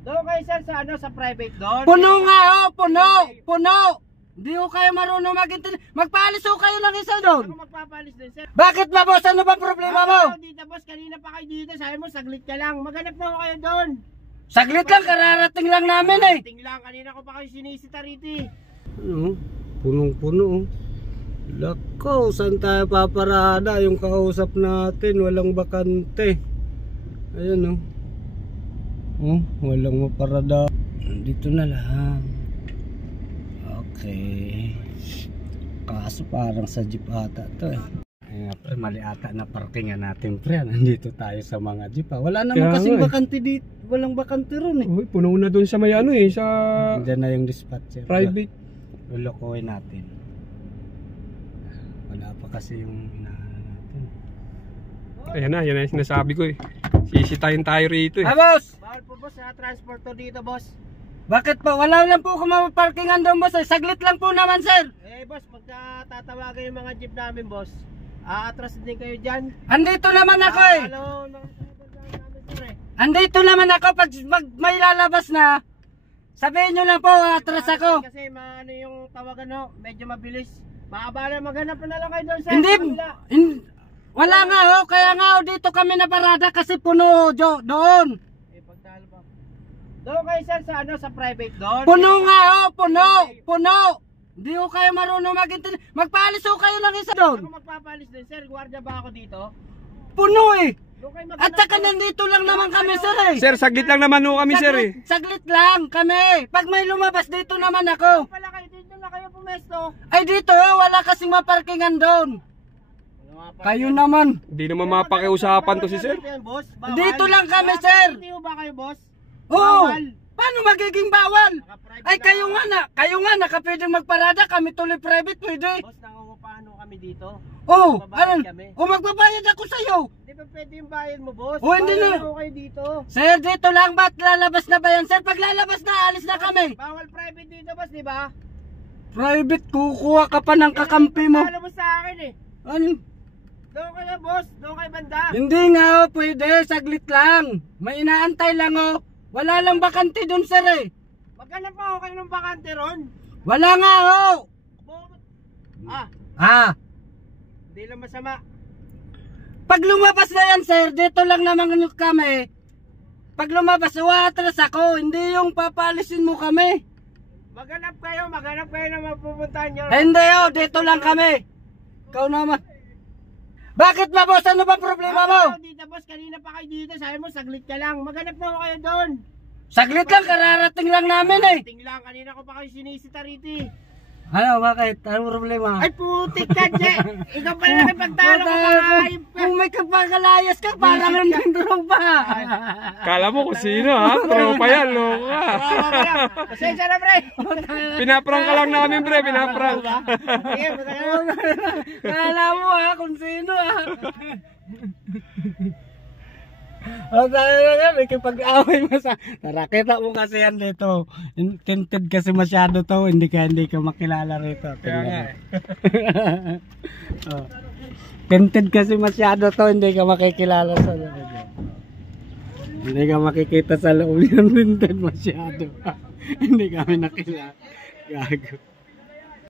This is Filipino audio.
Doon kayo sir sa ano, sa private doon. Puno nga oh, puno. Hindi ko kayo marunong mag-intindi. Magpaalis ko kayo ng isa doon. Ako magpapalis din sir. Bakit ba boss? Ano ba problema mo? Dito boss, kanina pa kayo dito. Sabi mo, saglit ka lang. Maghanap na ako kayo doon. Saglit lang, kararating lang namin eh. Ting lang, kanina ko pa kayo sinisita rito. Ano? Punong-puno. Lako, saan tayo paparada? Yung kausap natin, walang bakante. Ayan walang maparada. Dito na lang. Okay. Kaso parang sa jeep ata to eh. Ayan pre, mali ata na parkingan natin pre. Nandito tayo sa mga jeep Wala naman kasing bakante dito. Walang bakante ron eh. Uy, puno na doon sa may ano eh, sa Diyan na yung dispatcher. private. Lulukuhin natin. Wala pa kasi yung hinahanap natin. Ayan na yung sinasabi ko eh. Sisitayin tayo rito eh. Boss! Bawal po boss na transport to dito boss. Bakit po? Wala lang po kung maparkingan doon boss. Saglit lang po naman sir. Boss, pagka tatawagan yung mga jeep namin boss, aatras din kayo dyan. Andito naman ako eh. Andito naman ako pag may lalabas na. Sabihin nyo lang po, atras ako. Kasi ano yung tawagan medyo mabilis. Maabala, maghanap na lang kayo doon sir. Wala nga kaya nga dito kami na parada kasi puno doon. Pagtalo pa. Doon kayo sir sa ano, sa private doon. Puno nga puno. Hindi ko kayo marunong mag-intindi. Magpaalis ko kayo ng isa doon. Ako magpapalis din sir, guardia ba ako dito? Puno eh. At saka nandito lang naman kami sir eh. Sir, saglit lang naman ho kami sir eh. Saglit lang kami. Pag may lumabas dito naman ako. Pala kayo dito na kayo pumesto. Ay dito wala kasing maparkingan doon. Kayo naman. Hindi naman mapakiusapan to si sir. Dito lang kami sir. Dito ba kayo boss? Oo. Paano magiging bawal? Ay kayo nga nakapwedeng magparada, kami tuloy private pwede. Boss, nangungupahan kami dito. Oh, Magbabayad ano? kami. Magbabayad ako sa iyo. Hindi pa pwede yung bayad mo boss. Hindi na. Bayad mo kayo dito. Sir, dito lang ba't lalabas na ba yan? Sir, pag lalabas na, alis na kami. Bawal private dito boss, di ba? Private, kukuha ka pa ng kakampi mo. Alam mo sa akin eh. Ano? Doon kayo boss, doon kayo banda. Hindi nga pwede, saglit lang. May inaantay lang Wala lang bakante dun sir eh. Maghanap pa ako kayo ng bakante ron. Wala nga Hindi lang masama. Pag lumabas na yan sir, dito lang naman kami. Pag lumabas, atras ako. Hindi yung papalisin mo kami. Maghanap kayo na mapupuntahan nyo. Hindi dito lang kami. Ikaw naman. Bakit ba boss? Ano ba problema mo? Dito boss, kanina pa kayo dito. Sabi mo, saglit ka lang. Maghanap na ako kayo doon. Saglit lang, kararating lang namin eh. Ting lang, kanina ko pa kayo sinisita rito. Ano, bakit? Ano problema? Ay putik ka, Je! Ikaw pala na pagtalo ko kahayop ka. Kung may kapakalayas ka, parang nandun pa. Kala mo kung sino ha? Tropa yan, loko ka. Pasensya na, pre. Pinaprang ka lang namin, pre. Pinaprang. Sige, Kala mo kung sino may kipag-away mo sa... Tara, kita mo kasi yan dito. Tinted kasi masyado to. Hindi ka makilala rito. Kaya nga eh. Tinted kasi masyado to. Hindi ka makikilala sa loob. Hindi ka makikita sa loob yung tinted masyado. Hindi kami nakilala. Gago.